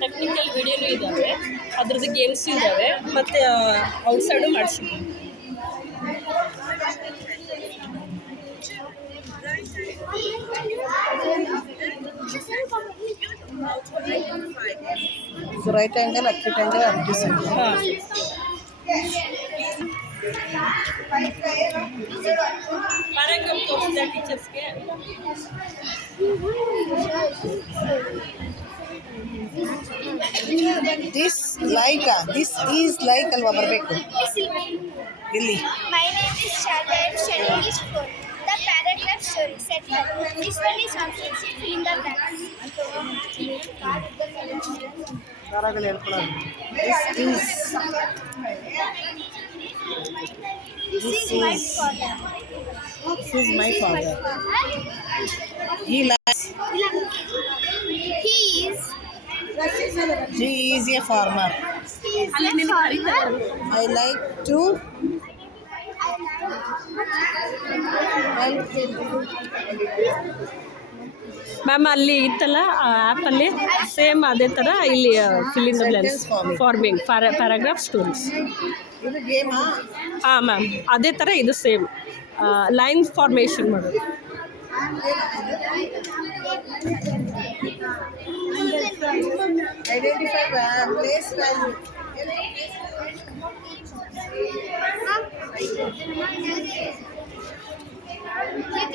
ಟೆಕ್ನಿಕಲ್ ವಿಡಿಯೋನೂ ಇದ್ದಾವೆ, ಅದ್ರದ್ದು ಗೇಮ್ಸು ಇದ್ದಾವೆ, ಮತ್ತು ಔಟ್ಸೈಡು ಮಾಡಿಸಿದ್ವಿ. Right angle, acute angle, obtuse angle. ಹಾಂ. ಪ್ಯಾರಾಗ್ರಾಫ್ ತೋರಿಸಿದೆ ಟೀಚರ್ಸ್ಗೆ. ದಿಸ್ ಈಸ್ ಲೈಕ್ ಅಲ್ವಾ ಬರಬೇಕು ಇಲ್ಲಿ. My name is Sharda and studying is 4. The paragraph story set up. This one is option C, fill in the blanks. ಸಾರಾಗಲ್ಲಿ ಹೇಳ್ಕೊಳ್ಳೋದು. This is my father. This is my father. He likes. He is a farmer. I like to help him. Ma'am ಅಲ್ಲಿ ಇತ್ತಲ್ಲ ಆ ಆ್ಯಪಲ್ಲಿ ಸೇಮ್ ಅದೇ ಥರ ಇಲ್ಲಿ fill in the blanks farming paragraph stories. ಇದು ಗೇಮಾ? ಹಾಂ ಮ್ಯಾಮ್, ಅದೇ ಥರ ಇದು ಸೇಮ್ ಲೈನ್ ಫಾರ್ಮೇಷನ್ ಮಾಡೋದು. Identify place value. Click